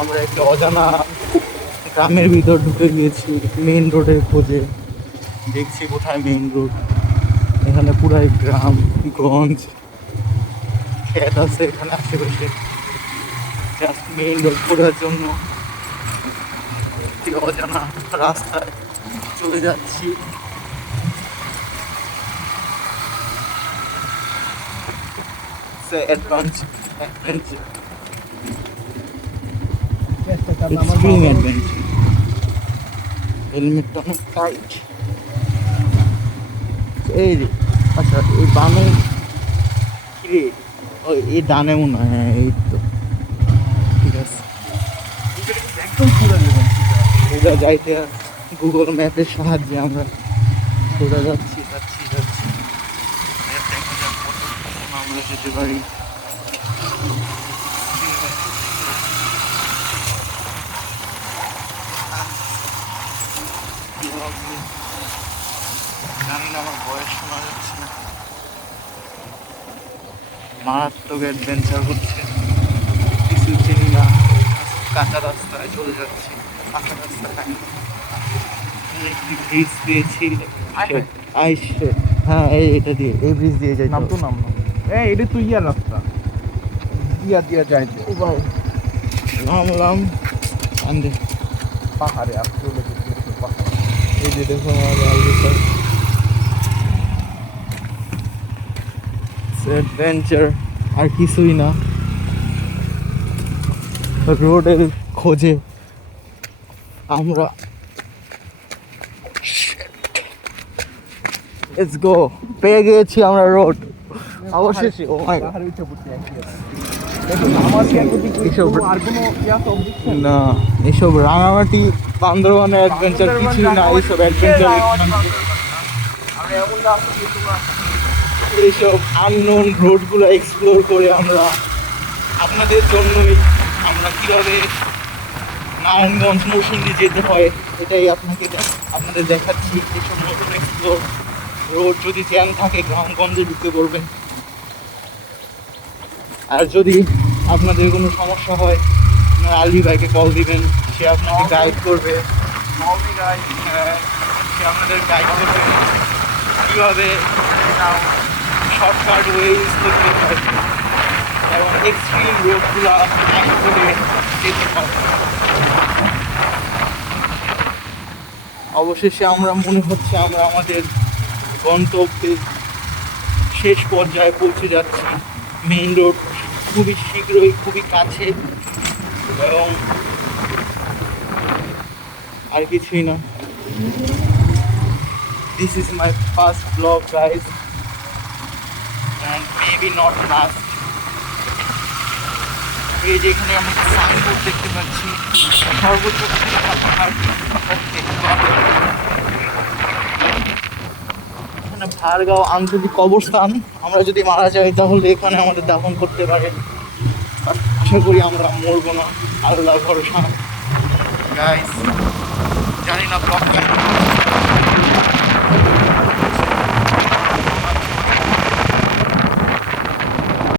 আমরা একটা অজানা গ্রামের ভিতর ঢুকে গিয়েছি মেইন রোডের খোঁজে। দেখছি কোথায় মেইন রোড। এখানে পুরাই গ্রাম গঞ্জ, ক্ষেত আছে এখানে আশেপাশে। জাস্ট মেইন রোড খোঁজার জন্য একটি অজানা রাস্তায় চলে যাচ্ছি। Adventure, extreme adventure. হেলমেটটা অনেক টাইট। এই রে, আচ্ছা এই বামে কি রে? ওই এই ডানে মনে হয়। হ্যাঁ এই তো, ঠিক আছে। একদম সোজা দেবেন। সোজা যাইতে গুগল ম্যাপের সাহায্যে আমরা সোজা যাচ্ছি যাচ্ছি যাচ্ছি। ম্যাপ দেখা যাক কতক্ষণ আমরা যেতে পারি। জানি না, আমার বয়স শোনা যাচ্ছে না। মারাত্মক অ্যাডভেঞ্চার হচ্ছে, কিছু চিনি না। কাঁচা রাস্তায় চলে যাচ্ছি, কাঁচা রাস্তায় একটি ব্রিজ পেয়েছি। আইসে, হ্যাঁ এই এটা দিয়ে, এই ব্রিজ দিয়ে যাই। নাম তো নাম না, এটা তুই ইয়ার রাস্তা দিয়া যাইতে ও ভাই নামলাম আন্দে পাহাড়ে আর চলে গেছে পাহাড়। এই যে দেখুন আমাদের অ্যাডভেঞ্চার আর কিছুই না। রোডের খোঁজে আমরা লেটস গো, পেয়ে গিয়েছি আমরা রোড অবশেষে। ও মাই পাহাড়ে উঠে পড়তে একই আছে। দেখুন আমার কি এসব আর কোনো ইয়া সব দেখছেন না, এসব রাঙামাটি বান্দরবানের অ্যাডভেঞ্চার কিছুই না। এইসব অ্যাডভেঞ্চার, আমি এমন না আসলে তোমার এইসব আননোন রোডগুলো এক্সপ্লোর করে আমরা আপনাদের জন্যই আমরা কীভাবে নারায়ণগঞ্জ মৌসুমী যেতে হয় এটাই আপনাদের দেখাচ্ছি। এসব নতুন এক্সপ্লোর রোড যদি জ্যাম থাকে গ্রামগঞ্জে ঢুকে পড়বেন। আর যদি আপনাদের কোনো সমস্যা হয় আপনারা আলী ভাইকে কল দিবেন, সে আপনাকে গাইড করবে। সে আপনাদের গাইড করবে কীভাবে শর্টকাট ওয়েজ করতে হয় এবং এক্সট্রিম রোডগুলো এক করে যেতে হয়। অবশেষে আমরা মনে হচ্ছে আমরা আমাদের গন্তব্যের শেষ পর্যায়ে পৌঁছে যাচ্ছি। মেইন রোড খুবই শীঘ্রই, খুবই কাছে এবং আর কিছুই না। This is my first blog guys and maybe not last. এই যে এখানে আমরা সাইনবোর্ড দেখতে পাচ্ছি, সর্বোচ্চ এখানে ভারগাঁও আঞ্চলিক কবরস্থান। আমরা যদি মারা যাই তাহলে এখানে আমাদের দাফন করতে পারে। আশা করি আমরা মরবো না, আল্লাহ ভরসা। গাইস জানি না ব্লগটা